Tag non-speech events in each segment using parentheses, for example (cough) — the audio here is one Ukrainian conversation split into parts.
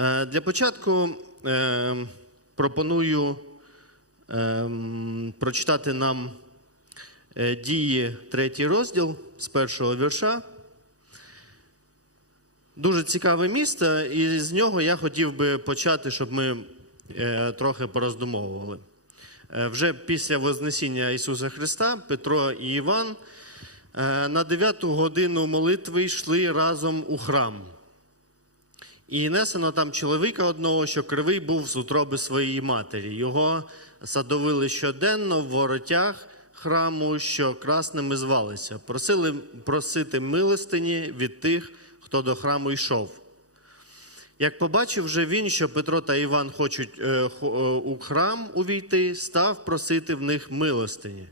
Е, Для початку е, пропоную е, прочитати нам дії третій розділ з першого вірша. Дуже цікаве місце, і з нього я хотів би почати, щоб ми трохи пороздумовували. Вже після Вознесіння Ісуса Христа Петро і Іван на 9 годину молитви йшли разом у храм. І несено там чоловіка одного, що кривий був з утроби своєї матері. Його садовили щоденно в воротях храму, що красними звалися. Просили просити милостині від тих, хто до храму йшов. Як побачив же він, що Петро та Іван хочуть е, е, у храм увійти, став просити в них милостині.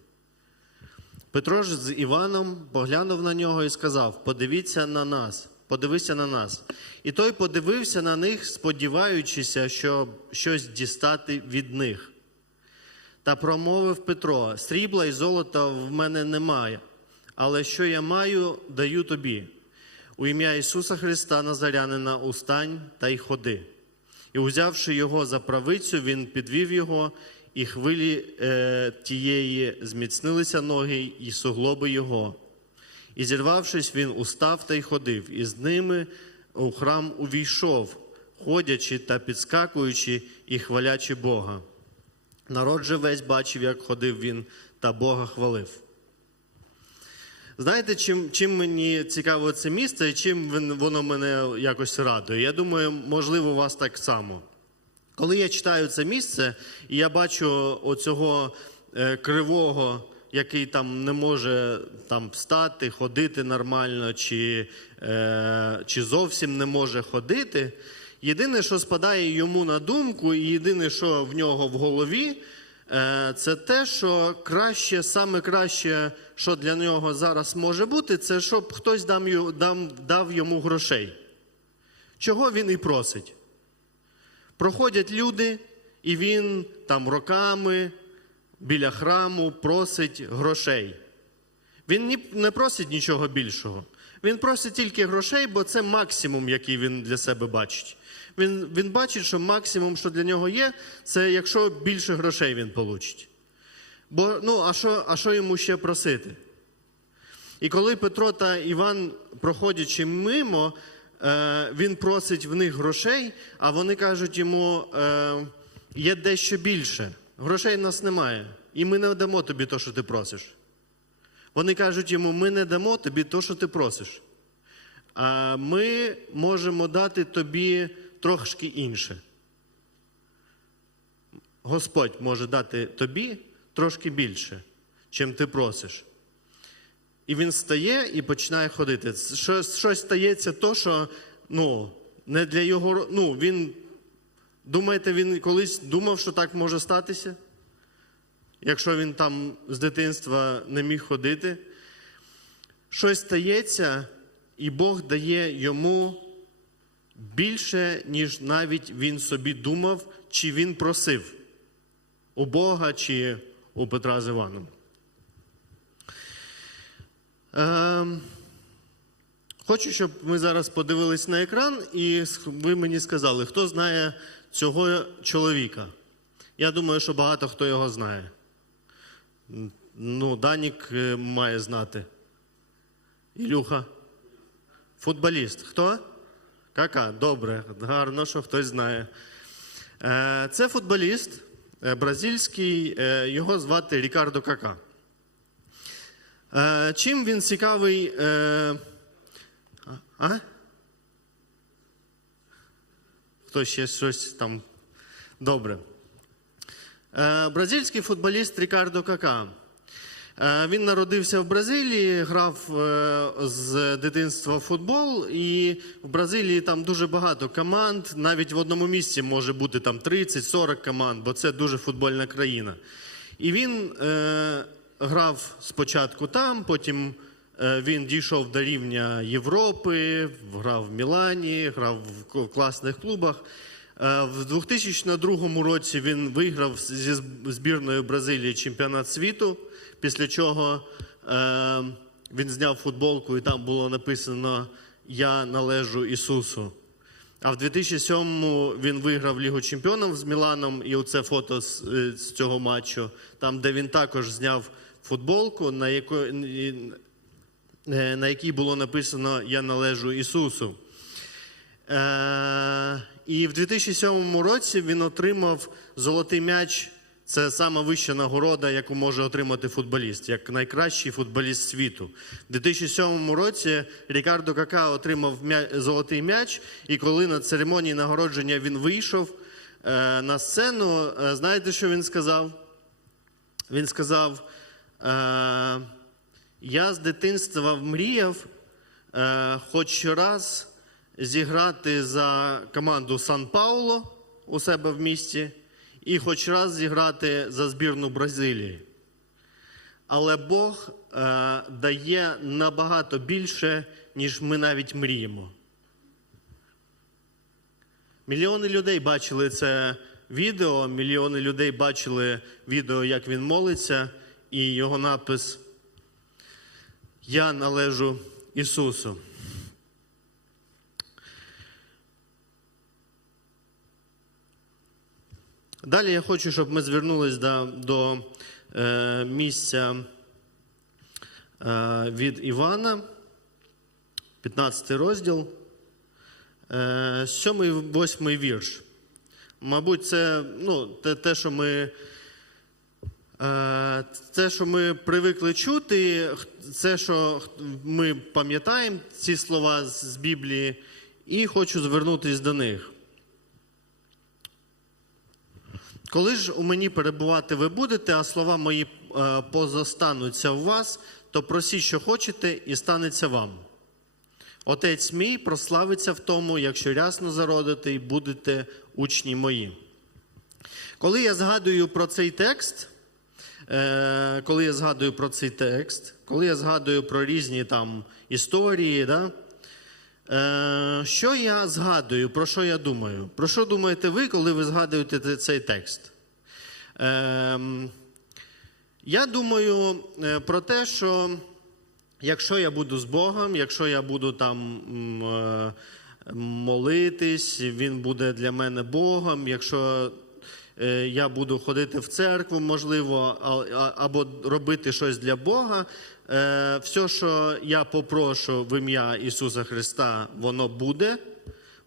Петро ж з Іваном поглянув на нього і сказав: Подивіться на нас, подивися на нас. І той подивився на них, сподіваючися, що щось дістати від них. Та промовив Петро: Срібла і золота в мене немає, але що я маю, даю тобі. У ім'я Ісуса Христа Назарянина устань та й ходи. І узявши його за правицю, він підвів його, і хвилі е, тієї зміцнилися ноги і суглоби його. І зірвавшись, він устав та й ходив, і з ними у храм увійшов, ходячи та підскакуючи і хвалячи Бога. Народ же весь бачив, як ходив він та Бога хвалив. Знаєте, чим, чим мені цікаво це місце і чим воно мене якось радує? Я думаю, можливо, у вас так само. Коли я читаю це місце, і я бачу оцього е, кривого, який там не може там встати, ходити нормально, чи, е, чи зовсім не може ходити. Єдине, що спадає йому на думку, і єдине, що в нього в голові, е, це те, що краще, саме краще, що для нього зараз може бути, це щоб хтось дав йому грошей. Чого він і просить. Проходять люди, і він там роками біля храму просить грошей. Він не просить нічого більшого. Він просить тільки грошей, бо це максимум, який він для себе бачить. Він, він бачить, що максимум, що для нього є, це якщо більше грошей він получить. Бо ну, а що, а що йому ще просити? І коли Петро та Іван, проходячи мимо, е, він просить в них грошей, а вони кажуть йому, е, є дещо більше. Грошей в нас немає, і ми не дамо тобі те, що ти просиш. Вони кажуть йому, ми не дамо тобі те, що ти просиш. А ми можемо дати тобі трошки інше. Господь може дати тобі трошки більше, чим ти просиш. І він стає і починає ходити. Щось, щось стається, то, що ну, не для його. Ну, він, думаєте, він колись думав, що так може статися? Якщо він там з дитинства не міг ходити. Щось стається, і Бог дає йому більше, ніж навіть він собі думав, чи він просив у Бога чи у Петра з Іваном. Ем, Хочу, щоб ми зараз подивились на екран, і ви мені сказали, хто знає цього чоловіка. Я думаю, що багато хто його знає. Ну, Данік е, має знати. Ілюха. Футболіст. Хто? Кака, добре, гарно, що хтось знає. Е, Це футболіст е, бразильський, його звати Рікардо Кака. Чим він цікавий? А? Хто ще щось там? Добре. Е, Бразильський футболіст Рікардо Кака. Е, Він народився в Бразилії, грав е, з дитинства в футбол, і в Бразилії там дуже багато команд. Навіть в одному місці може бути там 30-40 команд, бо це дуже футбольна країна. І він е, грав спочатку там, потім він дійшов до рівня Європи, грав в Мілані, грав в класних клубах. Е, В 2002 році він виграв зі зб- збірною Бразилії чемпіонат світу, після чого е, він зняв футболку і там було написано Я належу Ісусу. А в 2007 він виграв Лігу Чемпіонів з Міланом, і оце фото з, е, з цього матчу, там, де він також зняв футболку, на якої, е, на якій було написано Я належу Ісусу. Е, і в 2007 році він отримав золотий м'яч. Це сама вища нагорода, яку може отримати футболіст, як найкращий футболіст світу. У 2007 році Рікардо Кака отримав золотий м'яч, і коли на церемонії нагородження він вийшов е, на сцену, е, знаєте, що він сказав? Він сказав: е, Я з дитинства мріяв е, хоч раз зіграти за команду Сан Пауло у себе в місті і хоч раз зіграти за збірну Бразилії. Але Бог е, дає набагато більше, ніж ми навіть мріємо. Мільйони людей бачили це відео, мільйони людей бачили відео, як він молиться, і його напис Я належу Ісусу. Далі я хочу, щоб ми звернулись до, до е, місця е, від Івана, 15 розділ, е, 7-8 вірш. Мабуть, це ну, те, те, що ми. Е, Те, що ми привикли чути, це, що ми пам'ятаємо ці слова з Біблії, і хочу звернутися до них. Коли ж у мені перебувати ви будете, а слова мої е, позостануться у вас, то просіть, що хочете, і станеться вам. Отець мій прославиться в тому, якщо рясно зародите і будете учні мої. Коли я згадую про цей текст, коли я згадую про цей текст, коли я згадую про різні там історії, да, е, що я згадую, про що я думаю? Про що думаєте ви, коли ви згадуєте цей текст? Е, я думаю е, про те, що якщо я буду з Богом, якщо я буду там е, молитись, Він буде для мене Богом, якщо е, я буду ходити в церкву, можливо, або робити щось для Бога, е, все, що я попрошу в ім'я Ісуса Христа, воно буде,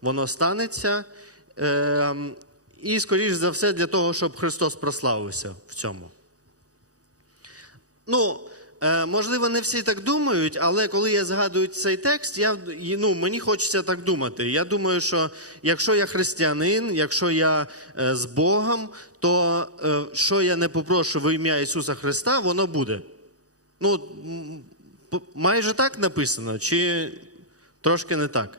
воно станеться. Е, І, скоріш за все, для того, щоб Христос прославився в цьому. Ну, е, можливо, не всі так думають, але коли я згадую цей текст, я, ну, мені хочеться так думати. Я думаю, що якщо я християнин, якщо я е, з Богом, то е, що я не попрошу в ім'я Ісуса Христа, воно буде. Ну, майже так написано, чи трошки не так?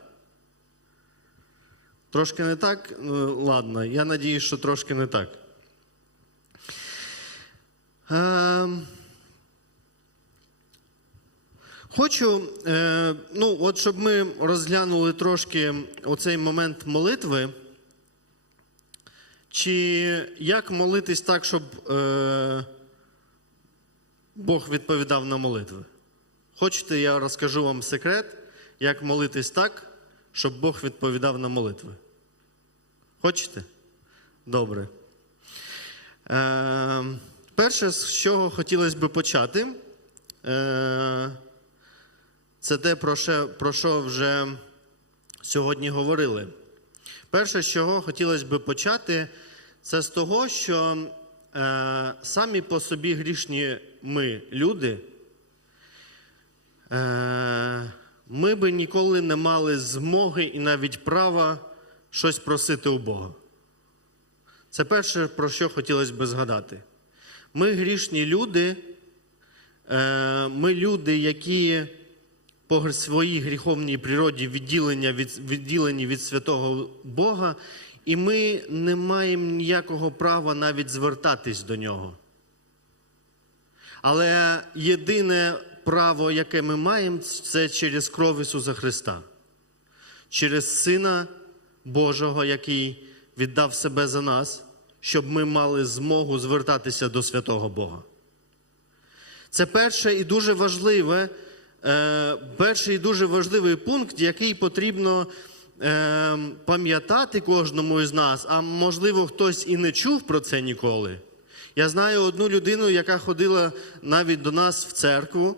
Трошки не так? Ну, Ладно, я надіюсь, що трошки не так. Хочу, е, ну, от щоб ми розглянули трошки оцей момент молитви. Чи як молитись так, щоб е, Бог відповідав на молитви? Хочете, я розкажу вам секрет, як молитись так, щоб Бог відповідав на молитви? Хочете? Добре. Е, перше, з чого хотілося б почати, е, це те, про що, вже сьогодні говорили. Перше, з чого хотілося б почати, це з того, що е, самі по собі грішні ми, люди, е, ми би ніколи не мали змоги і навіть права щось просити у Бога. Це перше, про що хотілося б згадати. Ми грішні люди, е, ми люди, які по своїй гріховній природі відділення від, відділені від святого Бога, і ми не маємо ніякого права навіть звертатись до нього. Але єдине право, яке ми маємо, це через кров Ісуса Христа, через Сина Божого, який віддав себе за нас, щоб ми мали змогу звертатися до святого Бога. Це перше і дуже важливе, перший дуже важливий пункт, який потрібно е, пам'ятати кожному із нас, а можливо, хтось і не чув про це ніколи. Я знаю одну людину, яка ходила навіть до нас в церкву.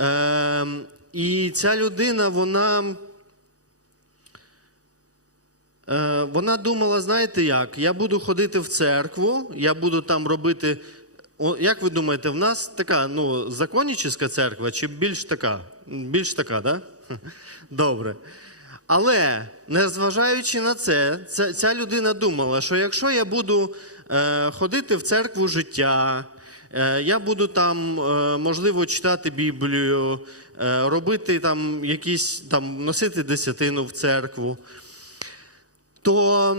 Е, і ця людина, вона. Е, Вона думала, знаєте як, я буду ходити в церкву, я буду там робити. Як ви думаєте, в нас така ну, законнічська церква чи більш така? Більш така, да? (laughs) Добре. Але незважаючи на це, ця, людина думала, що якщо я буду е, ходити в церкву життя, е, я буду там, е, можливо, читати Біблію, робити там якісь там, носити десятину в церкву, то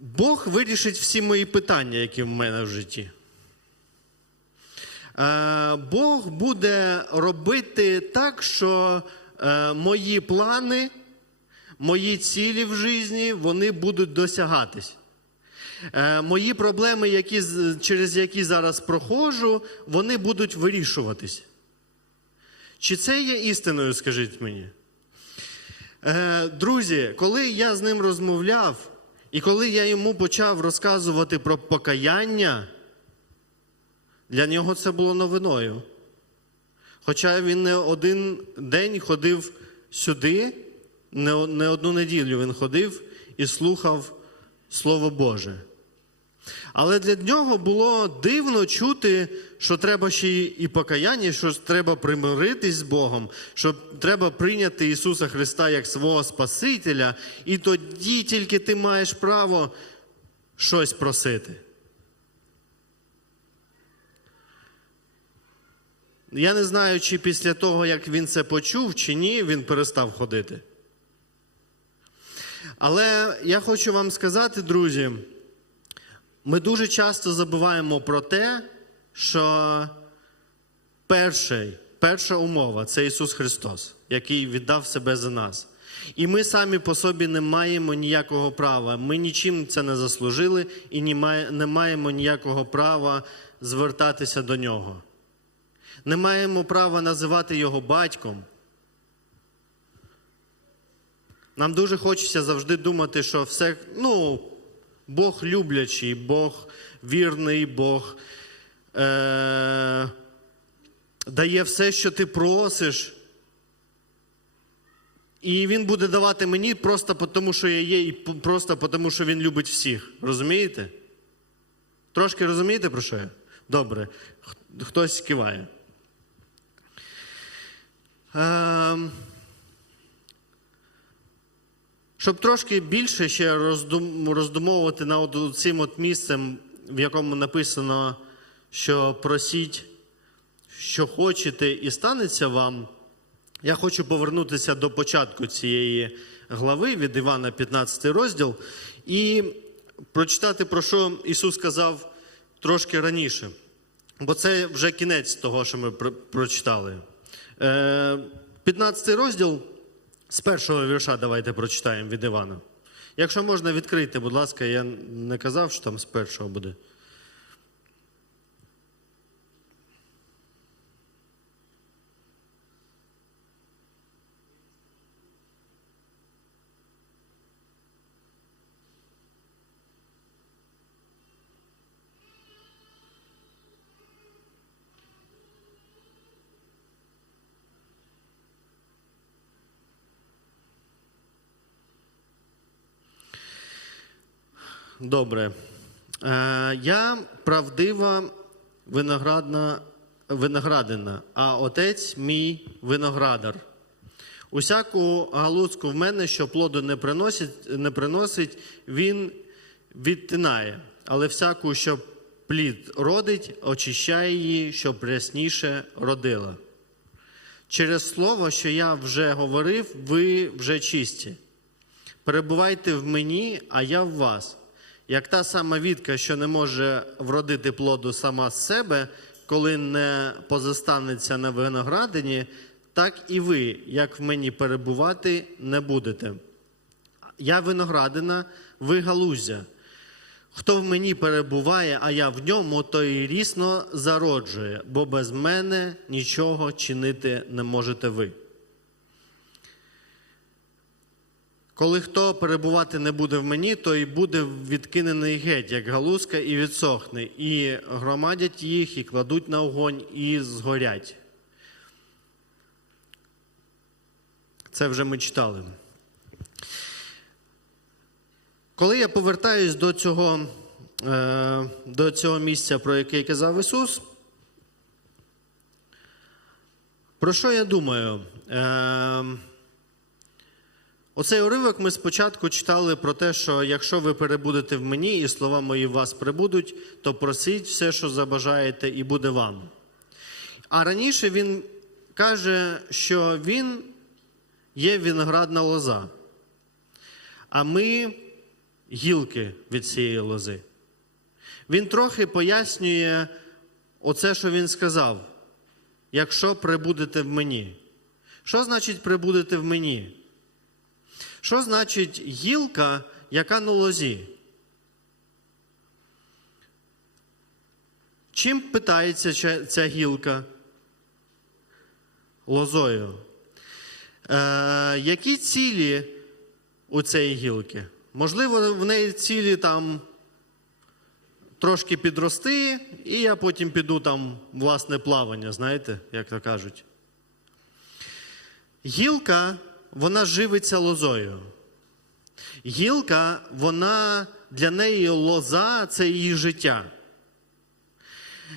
Бог вирішить всі мої питання, які в мене в житті. Е, Бог буде робити так, що е, мої плани, мої цілі в житті, вони будуть досягатись. Е, Мої проблеми, які, через які зараз проходжу, вони будуть вирішуватись. Чи це є істиною, скажіть мені? Друзі, коли я з ним розмовляв, і коли я йому почав розказувати про покаяння, для нього це було новиною. Хоча він не один день ходив сюди, не одну неділю він ходив і слухав Слово Боже. Але для нього було дивно чути, що треба ще і покаяння, що треба примиритись з Богом, що треба прийняти Ісуса Христа як свого Спасителя, і тоді тільки ти маєш право щось просити. Я не знаю, чи після того, як він це почув, чи ні, він перестав ходити. Але я хочу вам сказати, друзі, ми дуже часто забуваємо про те, що перший, перша умова це Ісус Христос, який віддав себе за нас. І ми самі по собі не маємо ніякого права. Ми нічим це не заслужили і не маємо ніякого права звертатися до нього. Не маємо права називати його батьком. Нам дуже хочеться завжди думати, що все, ну, Бог люблячий, Бог вірний, Бог е- дає все, що ти просиш. І він буде давати мені просто тому, що я є, і просто тому, що він любить всіх. Розумієте? Трошки розумієте, про що я? Добре. Хтось киває. Ем, щоб трошки більше ще роздумовувати над цим от місцем, в якому написано, що просіть, що хочете, і станеться вам. Я хочу повернутися до початку цієї глави від Івана, 15 розділ, і прочитати, про що Ісус сказав трошки раніше. Бо це вже кінець того, що ми прочитали. Е, 15 розділ з першого вірша давайте прочитаємо від Івана. Якщо можна, відкрити, будь ласка, я не казав, що там з першого буде. Добре. Е, я правдива виноградна, виноградина, а отець мій виноградар. Усяку галузку в мене, що плоду не приносить, не приносить, він відтинає, але всяку, що плід родить, очищає її, щоб рясніше родила. Через слово, що я вже говорив, ви вже чисті. Перебувайте в мені, а я в вас. Як та сама вітка, що не може вродити плоду сама з себе, коли не позостанеться на виноградині, так і ви, як в мені перебувати, не будете. Я виноградина, ви галузя. Хто в мені перебуває, а я в ньому, той рісно зароджує, бо без мене нічого чинити не можете ви. Коли хто перебувати не буде в мені, то й буде відкинений геть, як галузка, і відсохне, і громадять їх, і кладуть на огонь, і згорять. Це вже ми читали. Коли я повертаюсь до цього, е, до цього місця, про яке казав Ісус, про що я думаю? Оцей уривок ми спочатку читали про те, що якщо ви перебудете в мені, і слова мої в вас прибудуть, то просіть все, що забажаєте, і буде вам. А раніше він каже, що він є виноградна лоза, а ми гілки від цієї лози. Він трохи пояснює оце, що він сказав. Якщо прибудете в мені. Що значить прибудете в мені? Що значить гілка, яка на лозі? Чим питається ця- гілка? Лозою. Е, які цілі у цієї гілки? Можливо, в неї цілі там трошки підрости, і я потім піду там власне плавання, знаєте, як то кажуть. Гілка, вона живиться лозою. Гілка, вона для неї лоза це її життя.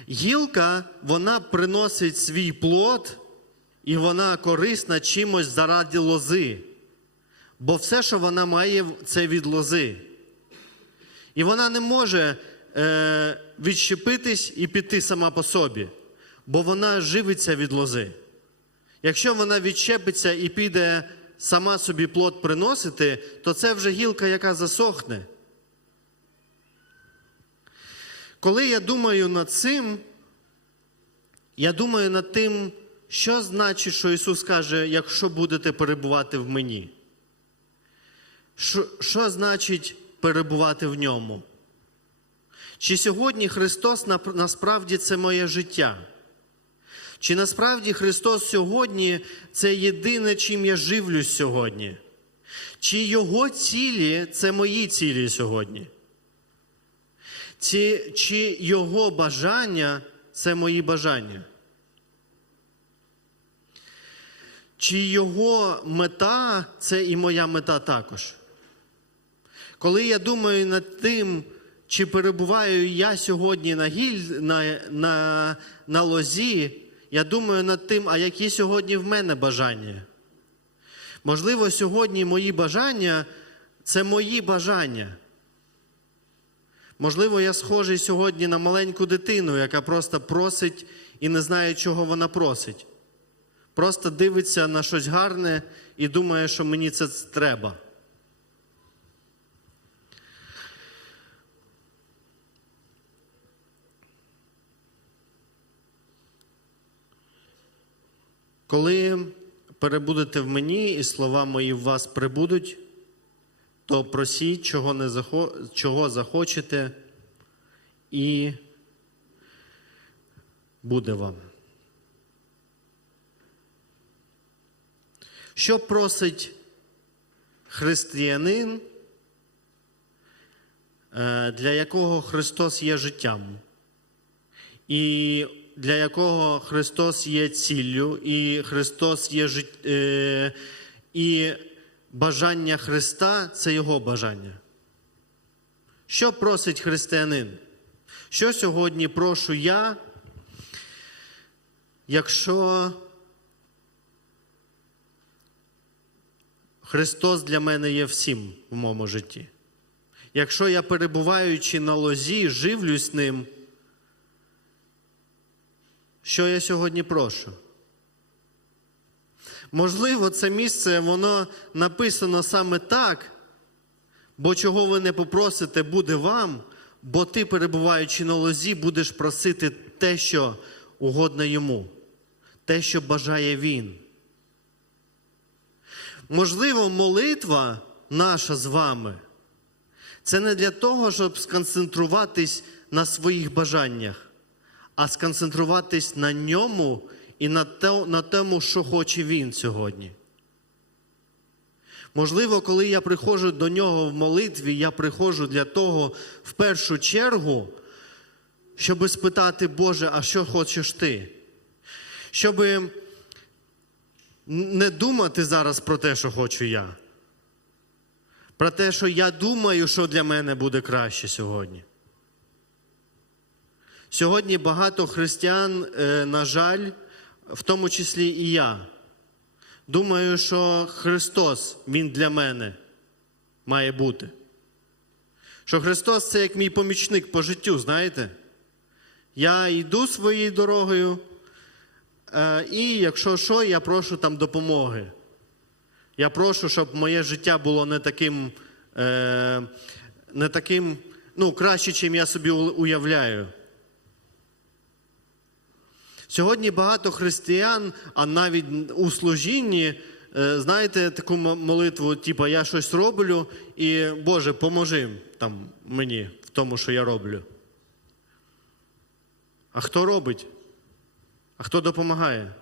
Гілка, вона приносить свій плод, і вона корисна чимось заради лози. Бо все, що вона має, це від лози. І вона не може е, відщепитись і піти сама по собі, бо вона живиться від лози. Якщо вона відщепиться і піде сама собі плод приносити, то це вже гілка, яка засохне. Коли я думаю над цим, я думаю над тим, що значить, що Ісус каже, якщо будете перебувати в мені. Що, що значить перебувати в ньому? Чи сьогодні Христос насправді це моє життя? Чи насправді Христос сьогодні це єдине, чим я живлюсь сьогодні? Чи Його цілі це мої цілі сьогодні? Чи, чи Його бажання це мої бажання? Чи Його мета це і моя мета також? Коли я думаю над тим, чи перебуваю я сьогодні на, гіль, на, на, на лозі, я думаю над тим, а які сьогодні в мене бажання. Можливо, сьогодні мої бажання це мої бажання. Можливо, я схожий сьогодні на маленьку дитину, яка просто просить і не знає, чого вона просить. Просто дивиться на щось гарне і думає, що мені це треба. Коли перебудете в мені і слова мої в вас прибудуть, то просіть, чого, не захо... чого захочете, і буде вам. Що просить християнин, е, для якого Христос є життям, і для якого Христос є ціллю, і Христос є жит... е, і бажання Христа це Його бажання. Що просить християнин? Що сьогодні прошу я, якщо Христос для мене є всім в моєму житті? Якщо я, перебуваючи на лозі, живлюсь ним, що я сьогодні прошу? Можливо, це місце воно написано саме так, бо чого ви не попросите, буде вам, бо ти, перебуваючи на лозі, будеш просити те, що угодно йому, те, що бажає він. Можливо, молитва наша з вами це не для того, щоб сконцентруватись на своїх бажаннях, а сконцентруватись на ньому і на, те, на тому, що хоче він сьогодні. Можливо, коли я приходжу до нього в молитві, я приходжу для того в першу чергу, щоб спитати, Боже, а що хочеш ти? Щоб не думати зараз про те, що хочу я. Про те, що я думаю, що для мене буде краще сьогодні. Сьогодні багато християн, е, на жаль, в тому числі і я, думаю, що Христос, Він для мене має бути. Що Христос це як мій помічник по життю, знаєте? Я йду своєю дорогою, е, і якщо що, я прошу там допомоги. Я прошу, щоб моє життя було не таким, е, не таким ну, краще, чим я собі уявляю. Сьогодні багато християн, а навіть у служінні, е, знаєте, таку молитву, типу, я щось роблю, і Боже, поможи там мені в тому, що я роблю. А хто робить? А хто допомагає?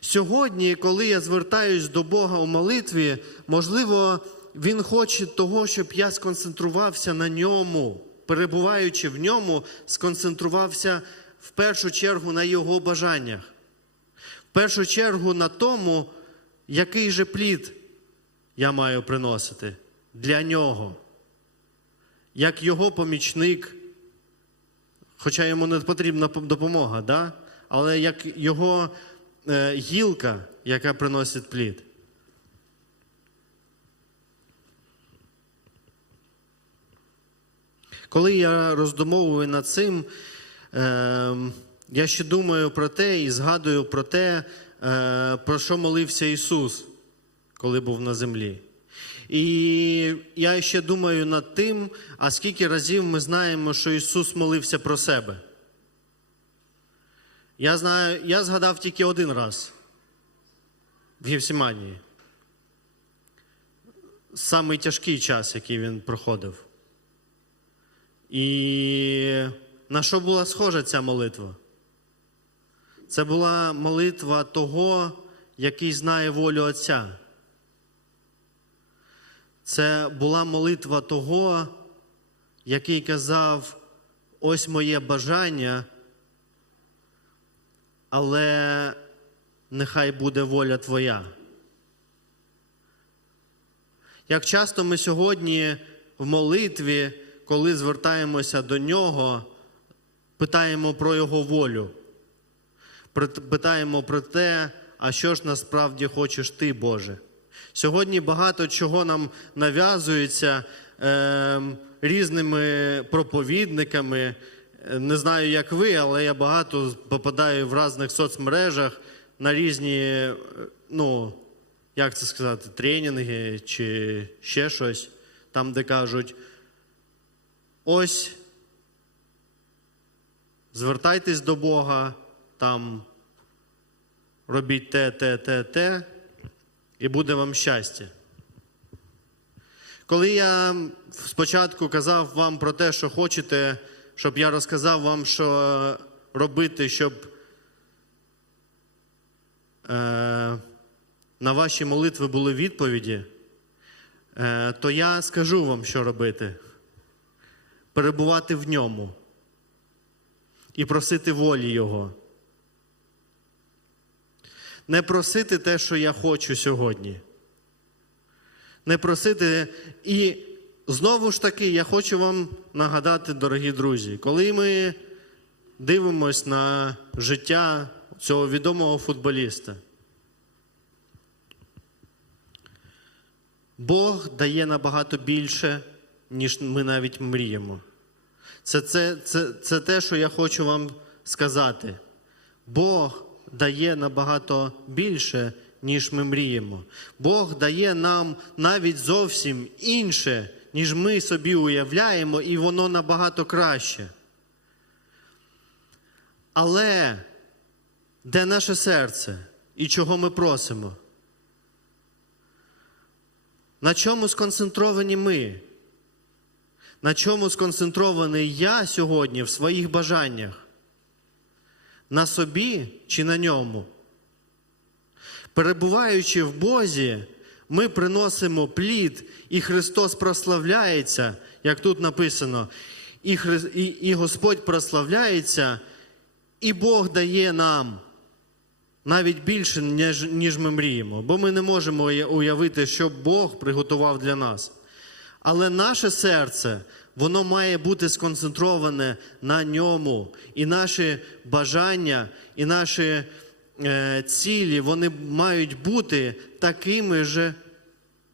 Сьогодні, коли я звертаюсь до Бога у молитві, можливо, Він хоче того, щоб я сконцентрувався на ньому, перебуваючи в ньому, сконцентрувався в першу чергу на Його бажаннях, в першу чергу на тому, який же плід я маю приносити для нього, як його помічник, хоча йому не потрібна допомога, да? але як його е, гілка, яка приносить плід. Коли я роздумовую над цим, е, я ще думаю про те і згадую про те, е, про що молився Ісус, коли був на землі. І я ще думаю над тим, а скільки разів ми знаємо, що Ісус молився про себе. Я знаю, я згадав тільки один раз в Євсіманії. Самий тяжкий час, який він проходив. І на що була схожа ця молитва? Це була молитва того, який знає волю Отця. Це була молитва того, який казав: ось моє бажання, але нехай буде воля Твоя. Як часто ми сьогодні в молитві, коли звертаємося до Нього, питаємо про Його волю, питаємо про те, а що ж насправді хочеш ти, Боже. Сьогодні багато чого нам нав'язується е, різними проповідниками. Е, Не знаю, як ви, але я багато попадаю в різних соцмережах на різні, е, ну, як це сказати, тренінги чи ще щось, там, де кажуть, ось звертайтесь до Бога, там робіть те, те, те, те, і буде вам щастя. Коли я спочатку казав вам про те, що хочете, щоб я розказав вам, що робити, щоб е, на ваші молитви були відповіді, е, то я скажу вам, що робити. Перебувати в ньому і просити волі Його. Не просити те, що я хочу сьогодні. Не просити. І знову ж таки, я хочу вам нагадати, дорогі друзі, коли ми дивимось на життя цього відомого футболіста, Бог дає набагато більше, ніж ми навіть мріємо. Це, це, це, це те, що я хочу вам сказати. Бог дає набагато більше, ніж ми мріємо. Бог дає нам навіть зовсім інше, ніж ми собі уявляємо, і воно набагато краще. Але де наше серце і чого ми просимо? На чому сконцентровані ми? На чому сконцентрований я сьогодні в своїх бажаннях? На собі чи на ньому? Перебуваючи в Бозі, ми приносимо плід, і Христос прославляється, як тут написано, і, Хри... і, і Господь прославляється, і Бог дає нам навіть більше, ніж, ми мріємо, бо ми не можемо уявити, що Бог приготував для нас. Але наше серце, воно має бути сконцентроване на ньому. І наші бажання, і наші е, цілі, вони мають бути такими ж,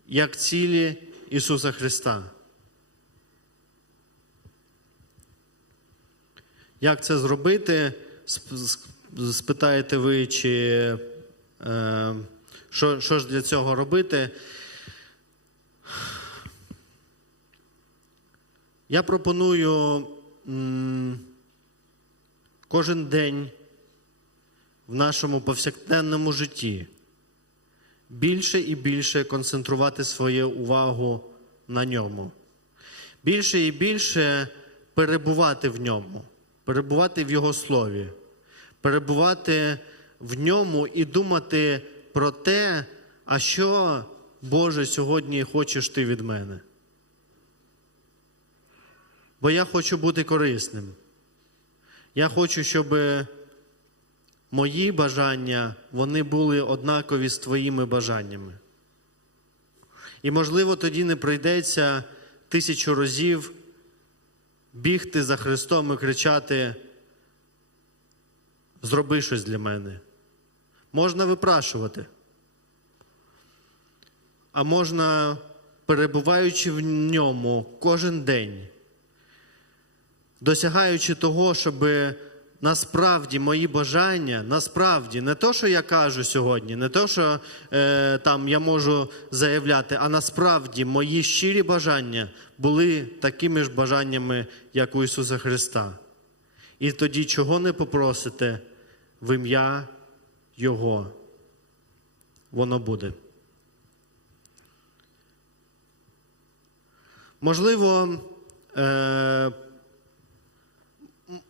як цілі Ісуса Христа. Як це зробити? Сп- сп- Спитаєте ви, чи е, що, що ж для цього робити? Я пропоную кожен день в нашому повсякденному житті більше і більше концентрувати свою увагу на ньому. Більше і більше перебувати в ньому, перебувати в Його слові, перебувати в ньому і думати про те, а що, Боже, сьогодні хочеш ти від мене. Бо я хочу бути корисним. Я хочу, щоб мої бажання вони були однакові з твоїми бажаннями. І, можливо, тоді не прийдеться тисячу разів бігти за Христом і кричати: Зроби щось для мене. Можна випрашувати. А можна, перебуваючи в ньому кожен день, досягаючи того, щоб насправді мої бажання, насправді, не то, що я кажу сьогодні, не то, що е, там я можу заявляти, а насправді мої щирі бажання були такими ж бажаннями, як у Ісуса Христа. І тоді чого не попросите в ім'я Його, воно буде. Можливо, е,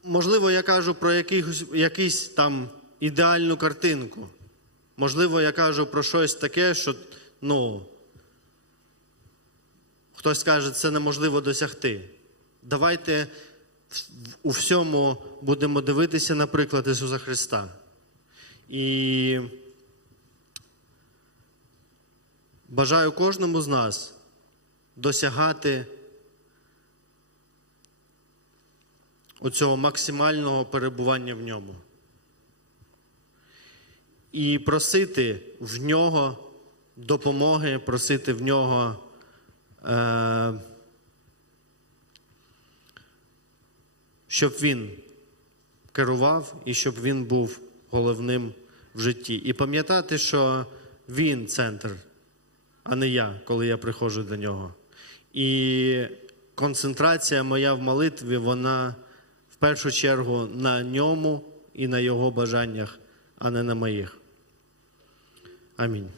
можливо, я кажу про якийсь, якийсь там ідеальну картинку. Можливо, я кажу про щось таке, що ну, хтось скаже, це неможливо досягти. Давайте у всьому будемо дивитися на приклад Ісуса Христа. І бажаю кожному з нас досягати оцього максимального перебування в ньому. І просити в нього допомоги, просити в нього. Е- щоб він керував і щоб він був головним в житті. І пам'ятати, що він центр, а не я, коли я приходжу до нього. І концентрація моя в молитві, вона першу чергу на ньому і на його бажаннях, а не на моїх. Амінь.